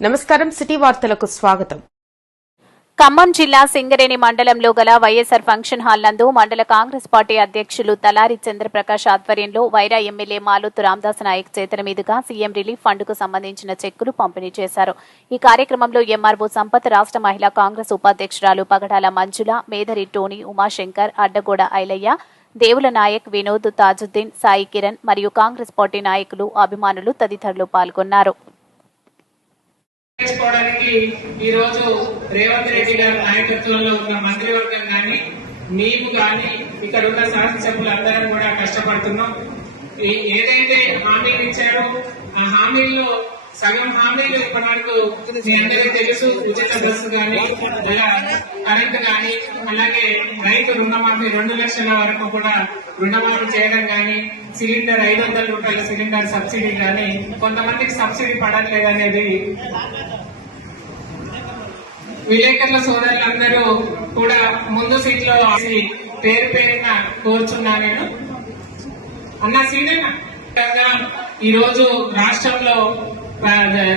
నమస్కారం సిటీ వార్తలకు స్వాగతం. ఖమ్మం జిల్లా సింగరేణి మండలంలో గల వైఎస్సార్ ఫంక్షన్ హాల్ నందు మండల కాంగ్రెస్ పార్టీ అధ్యక్షులు తలారి చంద్రప్రకాష్ ఆధ్వర్యంలో వైరా ఎమ్మెల్యే మాలుతు రామదాస్ నాయక్ చేతుల మీదుగా సీఎం రిలీఫ్ ఫండ్కు సంబంధించిన చెక్కులు పంపిణీ చేశారు. ఈ కార్యక్రమంలో ఎంఆర్ఓ సంపత్ రాష్ట్ర మహిళా కాంగ్రెస్ ఉపాధ్యక్షురాలు పగడాల మంజుల మేధరి టోనీ ఉమాశంకర్ అడ్డగోడ ఐలయ్య దేవుల నాయక్ వినోద్ తాజుద్దీన్ సాయి కిరణ్ మరియు కాంగ్రెస్ పార్టీ నాయకులు అభిమానులు తదితరులు పాల్గొన్నారు. చేసుకోవడానికి ఈ రోజు రేవంత్ రెడ్డి గారి నాయకత్వంలో ఉన్న మంత్రివర్గం కానీ మేము కానీ ఇక్కడ ఉన్న శాసనసభ్యులు అందరం కూడా కష్టపడుతున్నాం. ఏదైతే హామీలు ఇచ్చారో ఆ హామీల్లో సగం హామీలు ఇప్పటివరకు మీ అందరికీ తెలుసు ఉచిత బస్సు కానీ అలా కరెంట్ కానీ అలాగే రైతు రుణమాఫీ రెండు లక్షల వరకు కూడా రుణమాఫీ చేయడం కానీ సిలిండర్ ఐదు వందల రూపాయల సిలిండర్ సబ్సిడీ కానీ కొంతమందికి సబ్సిడీ పడట్లేదు అనేది విలేకరుల సోదరులందరూ కూడా ముందు సీట్లో పేరు పేరున కోరుచున్నా నేను. అన్న సీనన్న. ఈ రోజు రాష్ట్రంలో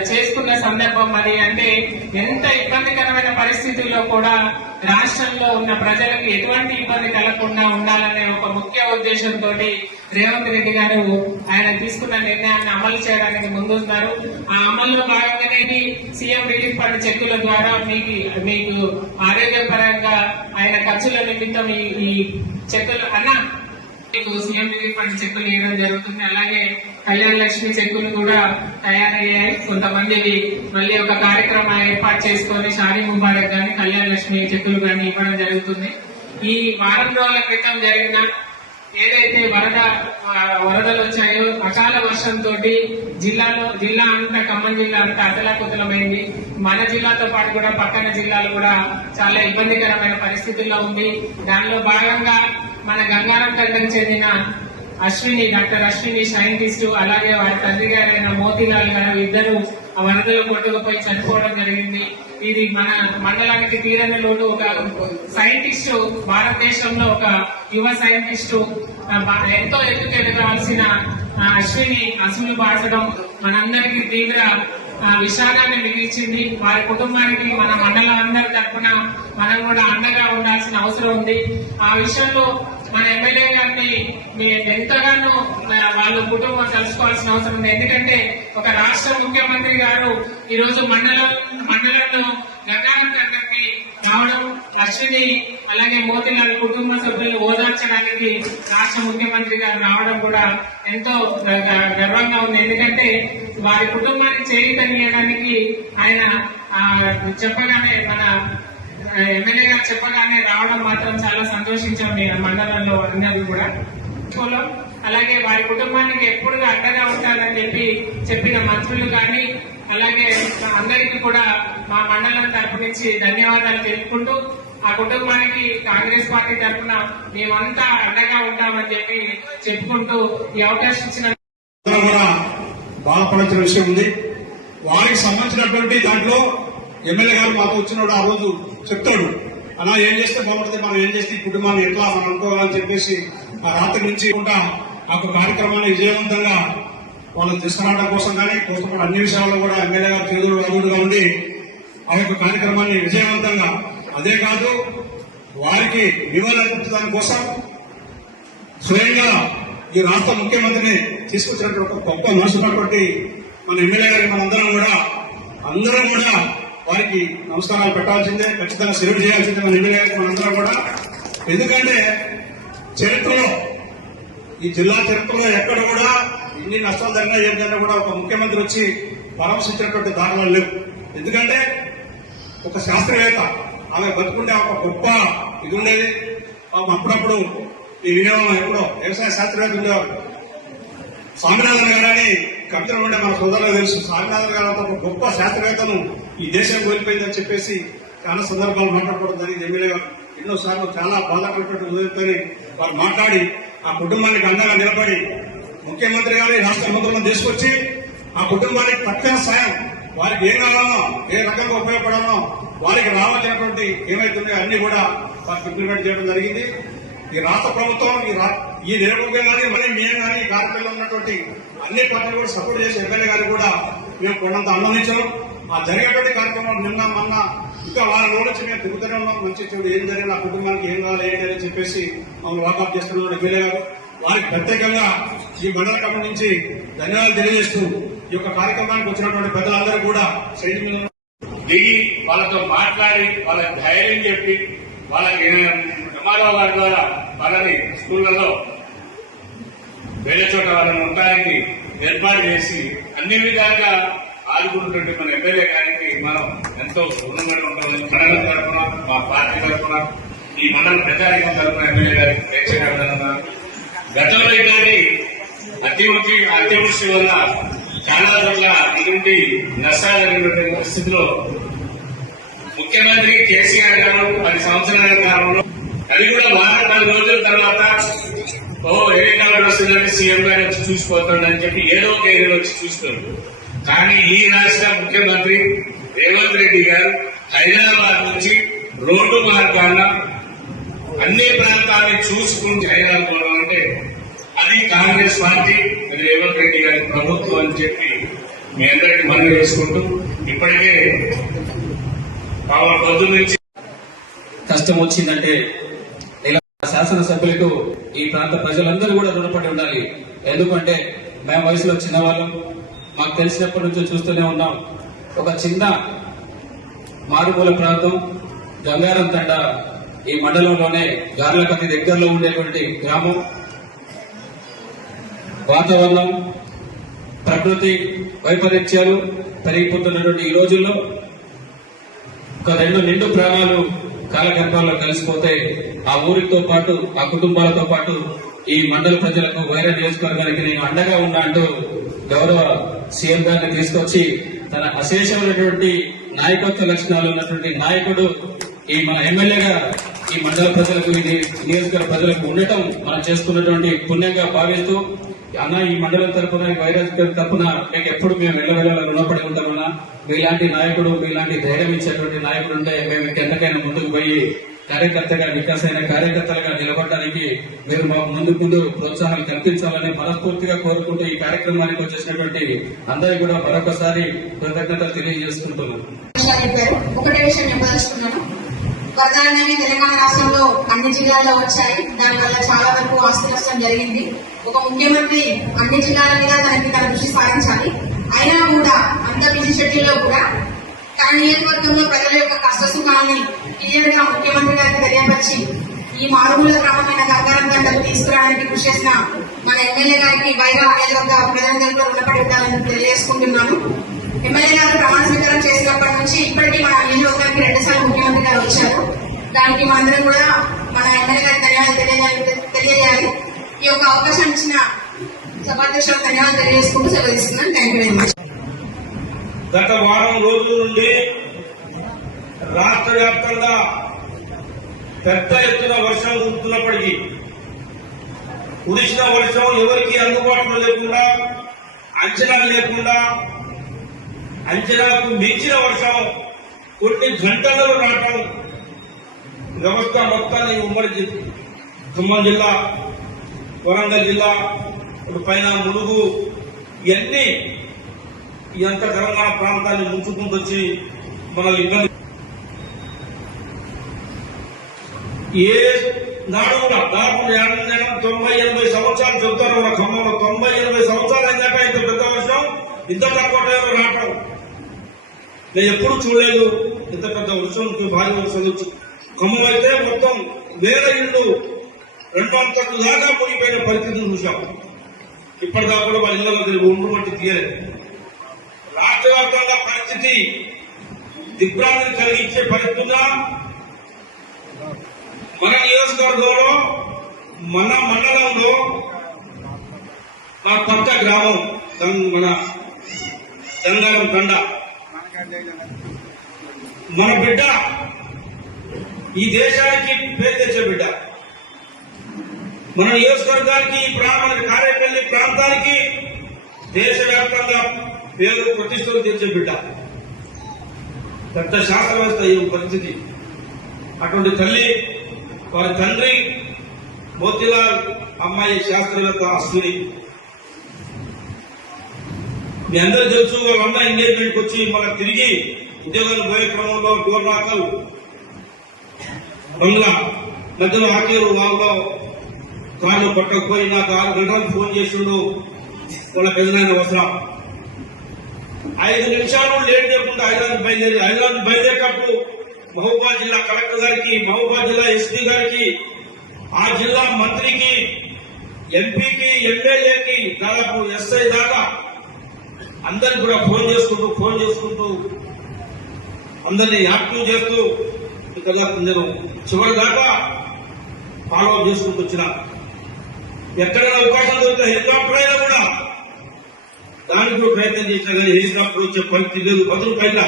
చేసుకున్న సందర్భం మరి అంటే ఎంత ఇబ్బందికరమైన పరిస్థితుల్లో కూడా రాష్ట్రంలో ఉన్న ప్రజలకు ఎటువంటి ఇబ్బంది కలగకుండా ఉండాలనే ఒక ముఖ్య ఉద్దేశంతో రేవంత్ రెడ్డి గారు ఆయన తీసుకున్న నిర్ణయాన్ని అమలు చేయడానికి ముందున్నారు. ఆ అమల్లో భాగంగానే సీఎం రిలీఫ్ ఫండ్ చెక్కుల ద్వారా మీకు మీకు ఆరోగ్యపరంగా ఆయన ఖర్చుల నిమిత్తం ఈ ఈ చెక్కులు అన్న మీకు సీఎం రిలీఫ్ ఫండ్ చెక్కులు ఇవ్వడం జరుగుతుంది. అలాగే కళ్యాణ లక్ష్మి చెక్కులు కూడా తయారయ్యాయి. కొంతమంది మళ్ళీ ఒక కార్యక్రమం ఏర్పాటు చేసుకొని షాదీ ముబారక్ గాని కళ్యాణ లక్ష్మి చెక్కులు కానీ ఇవ్వడం జరుగుతుంది. ఈ వారం రోజుల క్రితం జరిగిన ఏదైతే వరద వరదలు వచ్చాయో అకాల వర్షంతో జిల్లాలో జిల్లా అంతా ఖమ్మం జిల్లా అంతా అతలాకుతలమైంది. మన జిల్లాతో పాటు కూడా పక్కన జిల్లాలు కూడా చాలా ఇబ్బందికరమైన పరిస్థితుల్లో ఉంది. దానిలో భాగంగా మన గంగారం తండ్రికి చెందిన అశ్విని డాక్టర్ అశ్విని సైంటిస్ట్ అలాగే వారి తండ్రి గారైన మోతీలాల్ గారు ఇద్దరు ఆ వరదలు కొట్టుకుపోయి చనిపోవడం జరిగింది. ఇది మన మండలానికి తీరని లోటు. ఒక సైంటిస్ట్ భారతదేశంలో ఒక యువ సైంటిస్ట్ ఎంతో ఎత్తుకు ఎదగాల్సిన అశ్విని అసలు బాసడం మనందరికీ తీవ్ర విషాదాన్ని మిగిల్చింది. వారి కుటుంబానికి మన మండలం అందరి తరఫున మనం కూడా అండగా ఉండాల్సిన అవసరం ఉంది. ఆ విషయంలో మన ఎమ్మెల్యే గారిని మీ- ఎంతగానో వాళ్ళ కుటుంబం కలుసుకోవాల్సిన అవసరం ఉంది. ఎందుకంటే ఒక రాష్ట్ర ముఖ్యమంత్రి గారు ఈ రోజు మండలం మండలంలో గంగారం తండ్రికి రావడం అశ్విని అలాగే మోతిలాల్ కుటుంబ సభ్యులు ఓదార్చడానికి రాష్ట్ర ముఖ్యమంత్రి గారు రావడం కూడా ఎంతో గ- గర్వంగా ఉంది. ఎందుకంటే వారి కుటుంబానికి చేయుతనియడానికి ఆయన చెప్పగానే మన ఎమ్మెల్యే గారు చెప్పగానే రావడం మాత్రం చాలా సంతోషించాం మీ మండలంలో అందరూ కూడా. కులం, అలాగే వారి కుటుంబానికి ఎప్పుడు అండగా ఉంటారని చెప్పి చెప్పిన మంత్రులు కానీ అలాగే అందరికీ కూడా మా మండలం తరపు నుంచి ధన్యవాదాలు తెలుపుకుంటూ ఆ కుటుంబానికి కాంగ్రెస్ పార్టీ తరఫున మేమంతా అండగా ఉంటామని చెప్పి చెప్పుకుంటూ ఈ అవకాశం ఇచ్చిన బాధపడాల్సిన విషయం ఉంది. వారికి సంబంధించినటువంటి దాంట్లో ఎమ్మెల్యే గారు మాకు వచ్చినప్పుడు ఆ రోజు చెప్తాడు. అలా ఏం చేస్తే బాగుంటుంది? మనం ఏం చేస్తే ఈ కుటుంబాన్ని ఎట్లా మనం అనుకోవాలని చెప్పేసి ఆ రాత్రి నుంచి కూడా ఆ యొక్క కార్యక్రమాన్ని విజయవంతంగా వాళ్ళని తీసుకురావడం కోసం కానీ కోసం అన్ని విషయాల్లో కూడా ఎమ్మెల్యే గారు చేదుడు అదుడుగా ఉండి ఆ యొక్క కార్యక్రమాన్ని విజయవంతంగా అదే కాదు వారికి వివరణ అర్పించడానికి కోసం స్వయంగా ఈ రాష్ట్ర ముఖ్యమంత్రిని తీసుకొచ్చినటువంటి ఒక గొప్ప మనసు పట్టుబట్టి మన ఎమ్మెల్యే గారికి మనందరం కూడా అందరం కూడా వారికి నమస్కారాలు పెట్టాల్సిందే ఖచ్చితంగా సెలవు చేయాల్సిందే మన ఎమ్మెల్యే మనందరం కూడా. ఎందుకంటే చరిత్రలో ఈ జిల్లా చరిత్రలో ఎక్కడ కూడా ఎన్ని నష్టాలు జరిగినా ఏం జరిగినా కూడా ఒక ముఖ్యమంత్రి వచ్చి పరామర్శించినటువంటి దాఖలాలు లేవు. ఎందుకంటే ఒక శాస్త్రవేత్త ఆమె బతుకుంటే ఒక గొప్ప ఇది ఉండేది. అప్పుడప్పుడు ఈ వినియోగం ఎప్పుడో వ్యవసాయ శాస్త్రవేత్త ఉండేవారు. స్వామినాథన్ గారని కవితలు ఉండే మన సోదరులు తెలుసు. స్వామినాథన్ గారు ఒక గొప్ప శాస్త్రవేత్తను ఈ దేశం కోల్పోయిందని చెప్పేసి చాలా సందర్భాలు మాట్లాడుకోవడం జరిగింది. ఎమ్మెల్యే గారు ఎన్నోసార్లు చాలా బాధాపడినటువంటి ఉదయంతో వారు మాట్లాడి ఆ కుటుంబానికి అండగా నిలబడి ముఖ్యమంత్రి గారి రాష్ట్ర మంత్రులను తీసుకొచ్చి ఆ కుటుంబానికి తక్షణ సాయం వారికి ఏం కావాలనో ఏ రకంగా ఉపయోగపడాలనో వారికి రావాల్సినటువంటి ఏమైతున్నాయో అన్ని కూడా వారికి ఇంప్లిమెంట్ చేయడం జరిగింది. ఈ రాష్ట్ర ప్రభుత్వం ఈ రా- ఈ కానీ మళ్ళీ మేము కానీ ఈ కార్యక్రమంలో ఉన్నటువంటి అన్ని పార్టీలు కూడా సపోర్ట్ చేసే ఎమ్మెల్యే గారు కూడా మేము కొండంత ఆనందించాం ఆ జరిగేటువంటి కార్యక్రమం నిన్న మొన్న ఇంకా వారం రోజుల నుంచి మేము తిరుగుతూనే ఉన్నాం. మంచి చెడు ఏం జరిగింది ఆ కుటుంబానికి ఏం కావాలి ఏంటి అని చెప్పేసి మమ్మల్ని వాకప్ చేస్తున్నారు ఎమ్మెల్యే గారు. వారికి ప్రత్యేకంగా ఈ మండల కమిటీ నుంచి ధన్యవాదాలు తెలియజేస్తూ ఈ యొక్క కార్యక్రమానికి వచ్చినటువంటి పెద్దలందరూ కూడా స్టేజ్ దిగి వాళ్ళతో మాట్లాడి వాళ్ళకి ధైర్యం చెప్పి వాళ్ళకి రమారావు గారి ద్వారా వాళ్ళని స్కూళ్ళలో వేరే చోట వాళ్ళని ఉండడానికి ఏర్పాటు చేసి అన్ని విధాలుగా పాల్గొన్నటువంటి మన ఎమ్మెల్యే గారికి మనం ఎంతో రుణంగా ఉంటాం. మండలం తరఫున మా పార్టీ తరఫున ఈ మండల ప్రజానికం తరఫున ఎమ్మెల్యే గారికి ప్రేక్షక గతంలో ఇలాంటి అతివృష్టి అతివృష్టి వల్ల చాలా చోట్ల ఇటువంటి నష్టాలు జరిగినటువంటి పరిస్థితిలో ముఖ్యమంత్రి కేసీఆర్ గారు పది సంవత్సరాల కాలంలో అది కూడా వారం పది రోజుల తర్వాత ఓ ఏ కాలం వస్తుందంటే సీఎం గారు వచ్చి చూసిపోతుండని చెప్పి ఏదో ఒక ఏరియాలో వచ్చి చూస్తారు కానీ ఈ రాష్ట్ర ముఖ్యమంత్రి రేవంత్ రెడ్డి గారు హైదరాబాద్ నుంచి రోడ్డు మార్గాన అన్ని ప్రాంతాన్ని చూసుకుని హైదరాబాద్ అంటే అది కాంగ్రెస్ పార్టీ రేవంత్ రెడ్డి గారి ప్రభుత్వం అని చెప్పి మీ అందరికి మనవి వేసుకుంటూ ఇప్పటికే కావాలి పొద్దు నుంచి కష్టం వచ్చిందంటే ఇలా శాసనసభ్యులకు ఈ ప్రాంత ప్రజలందరూ కూడా రుణపడి ఉండాలి. ఎందుకంటే మేము వయసులో చిన్నవాళ్ళం. మాకు తెలిసినప్పటి నుంచి చూస్తూనే ఉన్నాం. ఒక చిన్న మారుమూల ప్రాంతం గంగారం తండ ఈ మండలంలోనే గార్లపతి దగ్గరలో ఉండేటువంటి గ్రామం. వాతావరణం ప్రకృతి వైపరీత్యాలు పెరిగిపోతున్నటువంటి ఈ రోజుల్లో ఒక రెండు నిండు ప్రాణాలు కాలగర్భాల్లో కలిసిపోతే ఆ ఊరితో పాటు ఆ కుటుంబాలతో పాటు ఈ మండల ప్రజలకు వైరా నియోజకవర్గానికి నేను అండగా ఉన్నా అంటూ గౌరవ సీఎం గారిని తీసుకొచ్చి తన అశేషమైనటువంటి నాయకత్వ లక్షణాలు ఉన్నటువంటి నాయకుడు ఈ మన ఎమ్మెల్యేగా ఈ మండల ప్రజలకు ఇది నియోజకవర్గ ప్రజలకు ఉండటం మనం చేసుకున్నటువంటి పుణ్యంగా భావిస్తూ అన్న ఈ మండలం తరపున వైరస్ తరఫున గారి తరపున మీకు ఎప్పుడు మేము వెళ్ళవెళ్ళాలని రుణపడి ఉంటామన్నా మీలాంటి నాయకుడు మీలాంటి ధైర్యం ఇచ్చేటువంటి నాయకుడు ఉంటే మేము ఇంకెంతకైనా ముందుకు పోయి కార్యకర్తగా అయిన కార్యకర్తలుగా నిలబడడానికి మీరు మాకు ముందు ముందు ప్రోత్సాహం కల్పించాలని మనస్ఫూర్తిగా కోరుకుంటూ ఈ కార్యక్రమానికి వచ్చేసినటువంటి అందరికీ కూడా మరొకసారి కృతజ్ఞతలు తెలియజేసుకుంటున్నాను విషయాలు ఒకటే విషయం చెప్పదలుచుకున్నాను. వరదలు అనేవి తెలంగాణ రాష్ట్రంలో అన్ని జిల్లాల్లో వచ్చాయి. దానివల్ల చాలా వరకు ఆస్తి నష్టం జరిగింది. ఒక ముఖ్యమంత్రి అన్ని జిల్లాల మీద తనకి తన దృష్టి సారించాలి అయినా కూడా అంత బిజీ షెడ్యూల్లో కూడా తన నియోజకవర్గంలో ప్రజల యొక్క కష్ట సుఖాన్ని క్లియర్గా ముఖ్యమంత్రి గారికి తెలియపరిచి ఈ మారుమూల గ్రామమైన గంగారం గంటలు తీసుకురావడానికి కృషి చేసిన మన ఎమ్మెల్యే గారికి వైరా నియోజకవర్గ ప్రజలందరూ కూడా రుణపడి ఉండాలని తెలియజేసుకుంటున్నాను. ఎమ్మెల్యే గారు ప్రమాణ స్వీకారం చేసినప్పటి నుంచి ఇప్పటికీ మన నియోజకవర్గానికి రెండుసార్లు ముఖ్యమంత్రి గారు వచ్చారు. దానికి మనందరం కూడా మన ఎమ్మెల్యే గారికి ధన్యవాదాలు తెలియజేయాలి తెలియజేయాలి. ఈ యొక్క అవకాశం ఇచ్చిన సభాధ్యక్షులకు ధన్యవాదాలు తెలియజేసుకుంటూ సెలవు తీసుకున్నాను థ్యాంక్ యూ వెరీ మచ్ గత వారం రోజుల నుండి రాష్ట్ర వ్యాప్తంగా పెద్ద ఎత్తున వర్షం కురుతున్నప్పటికీ కురిసిన వర్షం ఎవరికి అందుబాటులో లేకుండా అంచనా లేకుండా అంచనాకు మించిన వర్షం కొన్ని గంటలలో రావటం వ్యవస్థ మొత్తాన్ని ఉమ్మడి ఖమ్మం జిల్లా వరంగల్ జిల్లా ఇప్పుడు పైన ములుగు ఇవన్నీ ఎంత తెలంగాణ ప్రాంతాన్ని ముంచుకుంటూ వచ్చి మనల్ని ఇబ్బంది ఏ నాడు కూడా దాదాపు యాభై తొంభై ఎనభై సంవత్సరాలు చెబుతారు మన ఖమ్మంలో. తొంభై ఎనభై సంవత్సరాలు అయిందాక ఇంత పెద్ద వర్షం? ఇంత తక్కువ టైంలో రావటం. నేను ఎప్పుడు చూడలేదు ఇంత పెద్ద వర్షం భారీ వర్షం వచ్చి. ఖమ్మం అయితే మొత్తం వేల ఇళ్ళు రెండు అంతకు దాకా మునిగిపోయిన పరిస్థితిని చూసాం ఇప్పటిదాకా కూడా వాళ్ళ ఇళ్ళలో తిరిగి ఉండు మట్టి తీయలేదు. రాష్ట్ర పరిస్థితి దిగ్భ్రాంతిని కలిగించే పరిస్థితి ఉందా? మన నియోజకవర్గంలో మన మండలంలో మా కొత్త గ్రామం మన గంగారం తండ మన బిడ్డ ఈ దేశానికి పేరు తెచ్చే బిడ్డ మన నియోజకవర్గానికి ఈ ప్రాంతానికి కార్యపల్లి ప్రాంతానికి దేశవ్యాప్తంగా పేరు ప్రతిష్టలు తెచ్చే బిడ్డ. పెద్ద శాస్త్రవేత్త ఈ పరిస్థితి. అటువంటి తల్లి వారి తండ్రి మోతిలాల్ అమ్మాయి శాస్త్రవేత్త అశ్విని మీ అందరూ తెలుసు వాళ్ళందరూ ఎంగేజ్మెంట్కి వచ్చి మళ్ళీ తిరిగి ఉద్యోగాలు పోయే క్రమంలో డోర్ నాకల్. బంగ్లా మధ్యలో ఆకేరు వాళ్ళలో పట్టకపోయి నాకు ఆరు గంటలకు ఫోన్ చేసిండు వాళ్ళ పెద్దనాయన అవసరం ఐదు నిమిషాలు లేట్ లేకుండా హైదరాబాద్ బయలుదేరి హైదరాబాద్ బయలుదేరేటప్పుడు మహబూబాద్ జిల్లా కలెక్టర్ గారికి మహబూబాద్ జిల్లా ఎస్పీ గారికి ఆ జిల్లా మంత్రికి ఎంపీకి ఎమ్మెల్యేకి దాదాపు ఎస్ఐ దాకా అందరికి కూడా ఫోన్ చేసుకుంటూ ఫోన్ చేసుకుంటూ అందరినీ యాక్టివ్ చేస్తూ ఇక్కడ నేను చివరి దాకా ఫాలో అప్ చేసుకుంటూ వచ్చిన. ఎక్కడైనా అవకాశం దొరికితే హెలికాప్టర్ అయినా కూడా దానికి కూడా ప్రయత్నం చేసినా కానీ హెలికాప్టర్ వచ్చే పరిస్థితి లేదు బదులు పైన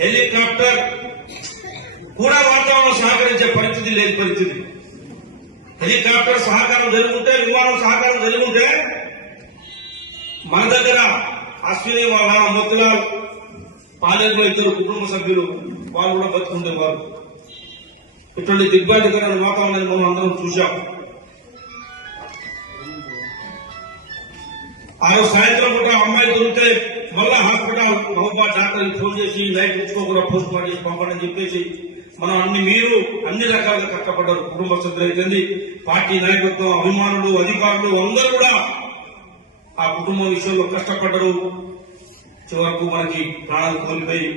హెలికాప్టర్ కూడా వాతావరణం సహకరించే పరిస్థితి లేని పరిస్థితి. హెలికాప్టర్ సహకారం జరుగుంటే విమానం సహకారం జరుగుంటే మన దగ్గర అశ్విని వాళ్ళ నాన్న మొత్తులాల్ పాలెంలో ఇద్దరు కుటుంబ సభ్యులు వాళ్ళు కూడా బతుకుండేవారు. ఇటువంటి దిగ్బాటికరమైన వాతావరణాన్ని మనం అందరం చూశాం ఆ రోజు సాయంత్రం పూట అమ్మాయి దొరికితే మళ్ళా హాస్పిటల్ మహబాద్ డాక్టర్కి ఫోన్ చేసి లైట్ ఉంచుకోకుండా పోస్ట్ మార్టం చేసి పంపండి అని చెప్పేసి మనం అన్ని మీరు అన్ని రకాలుగా కష్టపడ్డారు కుటుంబ సభ్యులైతుంది పార్టీ నాయకత్వం అభిమానులు అధికారులు అందరూ కూడా ఆ కుటుంబం విషయంలో కష్టపడ్డరు. చివరకు మనకి ప్రాణాలు కోల్పోయి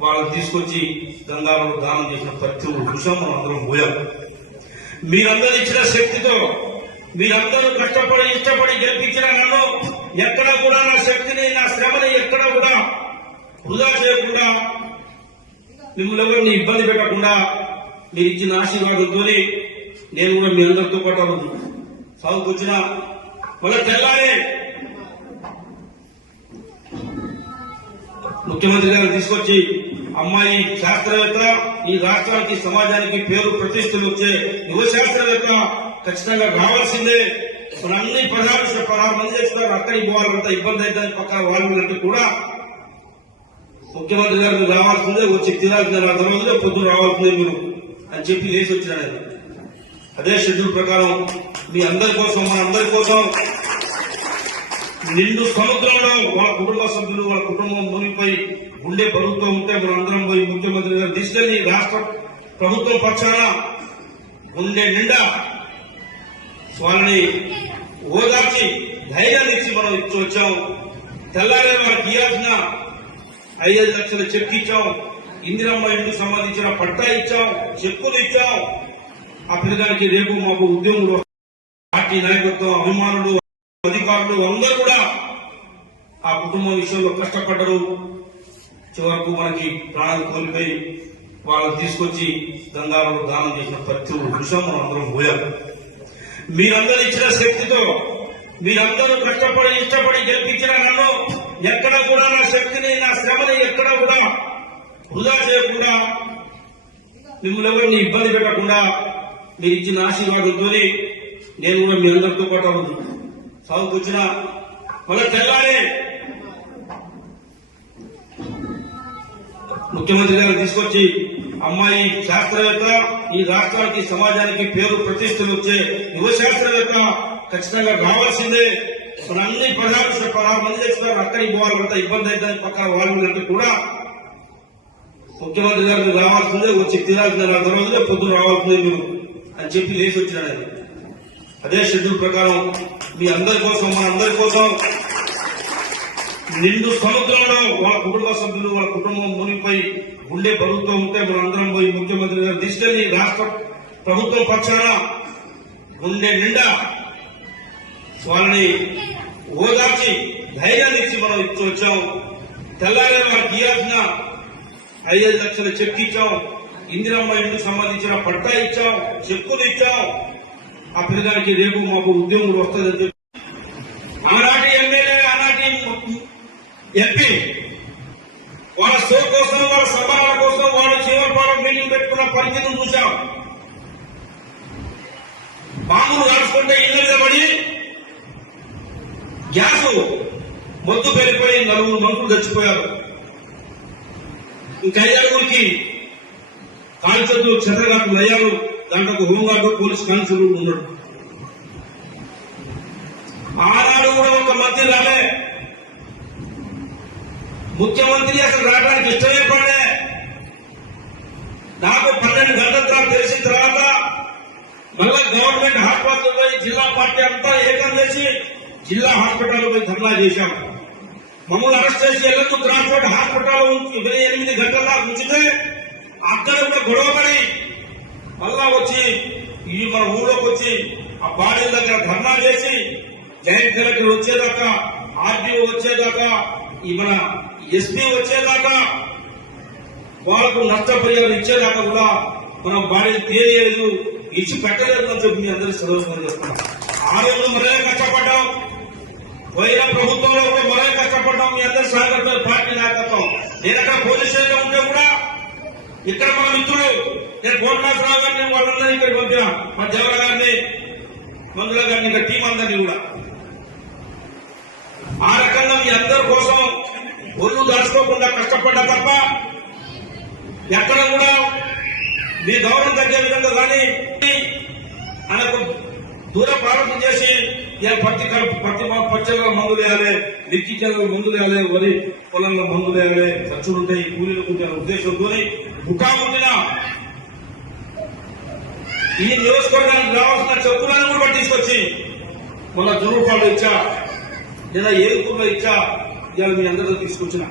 వాళ్ళని తీసుకొచ్చి గంగాలో దానం చేసిన ప్రతి ఒక్క విషయం మనం అందరం పోయాం. మీరందరూ ఇచ్చిన శక్తితో మీరందరూ కష్టపడి ఇష్టపడి గెలిపించిన నన్ను ఎక్కడ కూడా నా శక్తిని నా శ్రమని ఎక్కడ కూడా వృధా చేయకుండా మిమ్మల్ని ఎవరిని ఇబ్బంది పెట్టకుండా మీరు ఇచ్చిన ఆశీర్వాదంతో నేను కూడా మీ అందరితో పాటు సాగుకు మళ్ళీ తెల్లారే ముఖ్యమంత్రి గారు తీసుకొచ్చి అమ్మాయి శాస్త్రవేత్త ఈ రాష్ట్రానికి సమాజానికి పేరు ప్రతిష్టలు వచ్చే యువ శాస్త్రవేత్త ఖచ్చితంగా రావాల్సిందే అసలు అన్ని పదహారు పదహారు మంది చేస్తున్నారు. అక్కడికి పోవాలంత ఇబ్బంది అవుతుంది. పక్కన వాళ్ళు కూడా ముఖ్యమంత్రి గారు మీరు రావాల్సిందే. వచ్చి తినాల్సిందే. నా తర్వాత పొద్దున రావాల్సిందే మీరు అని చెప్పి లేచి వచ్చినాడు ఆయన. అదే షెడ్యూల్ ప్రకారం మీ అందరి కోసం మన అందరి కోసం నిండు సముద్రంలో వాళ్ళ కుటుంబ సభ్యులు వాళ్ళ కుటుంబం మునిగిపోయి గుండె బరువుతో ఉంటే మన అందరం పోయి ముఖ్యమంత్రి గారు తీసుకెళ్ళి రాష్ట్ర ప్రభుత్వం పక్షాన గుండె నిండా వాళ్ళని ఓదార్చి ధైర్యాన్ని ఇచ్చి మనం ఇచ్చి వచ్చాం. తెల్లారే మనకి ఇవ్వాల్సిన ఐదు లక్షల చెక్ ఇచ్చాం. ఇందిరమ్మ ఇంటికి సంబంధించిన పట్టా ఇచ్చాం. చెక్కులు ఇచ్చాం. ఆ పిల్లగానికి రేపు మాకు ఉద్యోగులు పార్టీ నాయకత్వం అభిమానులు అధికారులు అందరూ కూడా ఆ కుటుంబం విషయంలో కష్టపడ్డరు. చివరకు మనకి ప్రాణాలు కోల్పోయి వాళ్ళని తీసుకొచ్చి గంగాలో దానం చేసిన ప్రతి ఒక్క మనం అందరం పోయాం. మీరందరూ ఇచ్చిన శక్తితో మీరందరూ కష్టపడి ఇష్టపడి గెలిపించిన నన్ను ఎక్కడ కూడా నా శక్తిని నా శ్రమని ఎక్కడ కూడా వృధా చేయకుండా మిమ్మల్ని ఎవరిని ఇబ్బంది పెట్టకుండా మీరు ఇచ్చిన ఆశీర్వాదంతో నేను కూడా మీ అందరితో పాటు సాగుకు వచ్చిన మళ్ళీ తెల్లారే ముఖ్యమంత్రి గారు తీసుకొచ్చి అమ్మాయి శాస్త్రవేత్త ఈ రాష్ట్రానికి సమాజానికి పేరు ప్రతిష్టలు వచ్చే యువ శాస్త్రవేత్త ఖచ్చితంగా రావాల్సిందే మన అన్ని పదహారు పదహారు మంది చేస్తున్నారు. అక్కడికి పోవాలంత ఇబ్బంది అవుతుంది. పక్కన వాళ్ళు కూడా ముఖ్యమంత్రి గారు రావాల్సిందే వచ్చి తినాల్సిందే నా తర్వాత పొద్దున రావాల్సిందే మీరు అని చెప్పి లేచి వచ్చినాడు అదే షెడ్యూల్ ప్రకారం మీ అందరి కోసం మన అందరి కోసం నిండు సముద్రంలో వాళ్ళ కుటుంబ సభ్యులు వాళ్ళ కుటుంబం మునిగిపోయి ఉండే బరువుతో ఉంటే మనందరం అందరం పోయి ముఖ్యమంత్రి గారు తీసుకెళ్ళి రాష్ట్ర ప్రభుత్వం పక్షాన ఉండే నిండా వాళ్ళని ఓదార్చి ధైర్యాన్ని ఇచ్చి మనం ఇచ్చి వచ్చాం. తెల్లారే వాళ్ళకి ఇవ్వాల్సిన ఐదు లక్షల చెక్ ఇచ్చాం. ఇందిరమ్మ ఇంటికి సంబంధించిన పట్టా ఇచ్చాం చెక్కులు ఇచ్చాం. ఆ పిల్లగానికి రేపు మాకు ఉద్యోగులు వస్తుందని చెప్పి ఎంపీ వాళ్ళ షో కోసం వాళ్ళ సంబరాల కోసం వాళ్ళ జీవనపాలన మీటింగ్ పెట్టుకున్న పరిస్థితిని చూశాం. బాంబులు కాల్చుకుంటే ఇళ్ళ మీద పడి గ్యాస్ మొద్దు పెరిగిపోయి నలుగురు మంత్రులు చచ్చిపోయారు. ఇంకా ఐదుగురికి కాల్చొద్దు చెదరగాటు లయాలు దాంట్లో హోంగార్డు పోలీస్ కానిస్టేబుల్ ఉన్నాడు. ఆనాడు కూడా ఒక మధ్య రాలే. ముఖ్యమంత్రి అసలు రావడానికి ఇష్టమే పడలే నాకు పన్నెండు గంటల తర్వాత తెలిసిన తర్వాత మళ్ళా గవర్నమెంట్ హాస్పిటల్ పోయి జిల్లా పార్టీ అంతా ఏకం చేసి జిల్లా హాస్పిటల్ పోయి ధర్నా చేశాం మమ్మల్ని అరెస్ట్ చేసి ఎల్లూ ట్రాన్స్పోర్ట్ హాస్పిటల్ ఉంచి ఉదయం ఎనిమిది గంటల దాకా ఉంచితే అక్కడ కూడా గొడవపడి మళ్ళా వచ్చి ఈ మన ఊళ్ళోకి వచ్చి ఆ బాడీల దగ్గర ధర్నా చేసి జాయింట్ కలెక్టర్ వచ్చేదాకా ఆర్డీఓ వచ్చేదాకా ఈ మన ఎస్పీ వచ్చేదాకా వాళ్ళకు నష్టపరిహారం ఇచ్చేదాకా కూడా మనం బాడీలు తీయలేదు ఇచ్చి పెట్టలేదు అని చెప్పి మీ అందరూ సెలవు చేస్తున్నాం. ఆ రోజు మరే కష్టపడ్డాం. పోయిన ప్రభుత్వంలో కూడా మరే కష్టపడ్డాం. మీ అందరి సహకారంతో పార్టీ నాయకత్వం. నేను అక్కడ పోలీస్ స్టేషన్ ఉంటే కూడా ఇక్కడ మా మిత్రులు నేను కోటనాథరావు గారిని వాళ్ళందరినీ ఇక్కడ పంపిన. మా జవర గారిని మందుల గారిని ఇక్కడ టీం అందరినీ కూడా. ఆ రకంగా మీ అందరి కోసం ఒళ్ళు దాచుకోకుండా కష్టపడ్డా తప్ప ఎక్కడ కూడా మీ గౌరవం తగ్గే విధంగా కానీ ఆయనకు దూర ప్రారంభం చేసి ఇలా పత్తి పత్తి పచ్చల్లో పచ్చళ్ళలో మందు వేయాలి మిర్చి చెల్లలో మందు వేయాలి వరి పొలంలో మందు వేయాలి ఖర్చులు ఉంటాయి కూలీలు ఉంటాయి ఉద్దేశంతో ముఖాముఖిన ఈ నియోజకవర్గానికి రావాల్సిన చెప్పులను కూడా తీసుకొచ్చి మొన్న జురుపాలు ఇచ్చా లేదా ఏడుపుల్లో ఇచ్చా? ఇవాళ మీ అందరితో తీసుకొచ్చిన.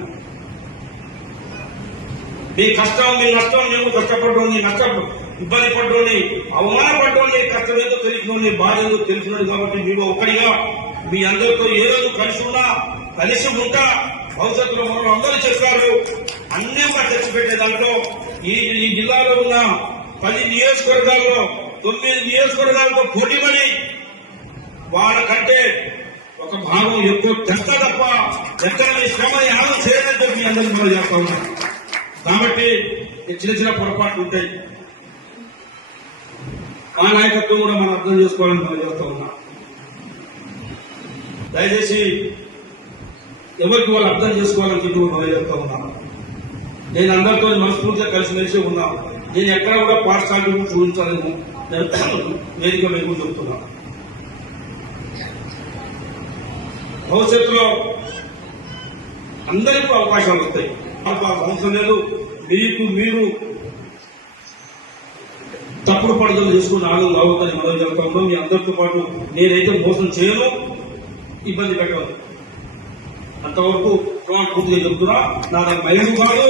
మీ కష్టం మీ నష్టం మేము కష్టపడ్డోని నష్టం ఇబ్బంది పడ్డోని అవమానపడ్డోని కష్టం ఏదో తెలిసినోని బాధ ఏదో తెలిసినది కాబట్టి మీరు ఒక్కడిగా మీ అందరితో ఏ రోజు కలిసి ఉన్నా కలిసి ఉంటా. భవిష్యత్తులో మనం అందరూ చేస్తారు. అన్ని కూడా తెచ్చిపెట్టే దాంట్లో ఈ ఈ జిల్లాలో ఉన్న పది నియోజకవర్గాల్లో తొమ్మిది నియోజకవర్గాలతో పోటీపడి వాళ్ళకంటే ఒక భావం ఎక్కువ. తెస్తా తప్ప ఎక్కడ శ్రమ యాగం చేయలేదని చెప్పి అందరికీ కూడా కాబట్టి చిన్న చిన్న పొరపాట్లు ఉంటాయి. ఆ నాయకత్వం కూడా మనం అర్థం చేసుకోవాలని మనం చేస్తా ఉన్నా. దయచేసి ఎవరికి వాళ్ళు అర్థం చేసుకోవాలని చెప్పి మనం చేస్తా ఉన్నా. నేను అందరితో మనస్ఫూర్తిగా కలిసిమెలిసి ఉన్నా నేను ఎక్కడ కూడా పాఠశాల చూపించాలని. నేను వేదిక మీద చెప్తున్నాను చెప్తున్నా భవిష్యత్తులో అందరికీ అవకాశాలు వస్తాయి. మాకు ఆ అవసరం లేదు మీకు మీరు తప్పుడు పడుదలు చేసుకుని ఆగం కావద్దని మనం చెప్తాము మీ అందరితో పాటు నేనైతే మోసం చేయను ఇబ్బంది పెట్టవద్దు అంతవరకు పూర్తిగా చెప్తున్నా నా మైలు కాదు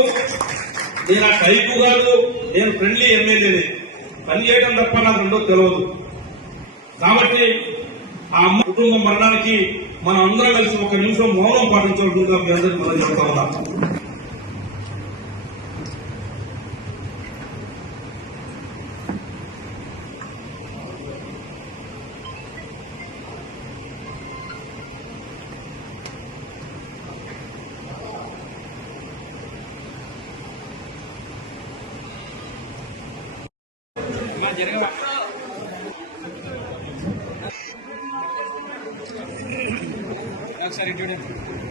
నేను ఆ టైపు కాదు నేను ఫ్రెండ్లీ ఎమ్మెల్యేని. పని చేయడం తప్ప నాకు రెండో తెలియదు కాబట్టి ఆ అమ్మ కుటుంబ మరణానికి మనం అందరం కలిసి ఒక నిమిషం మౌనం పాటించాల్సిందిగా మీ అందరికీ మనం చెప్తా ఉన్నాం. జరగ ఒకసారి ఇటు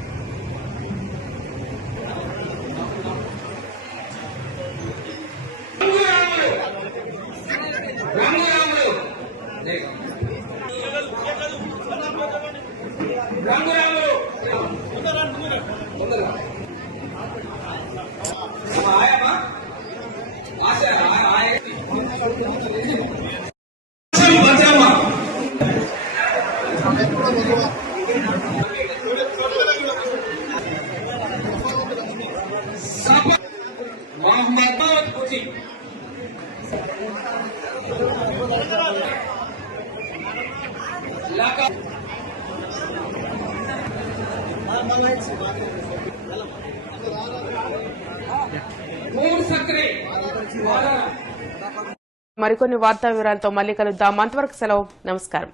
మరికొన్ని వార్తా వివరాలతో మళ్ళీ కలుద్దాం. అంతవరకు సెలవు. నమస్కారం.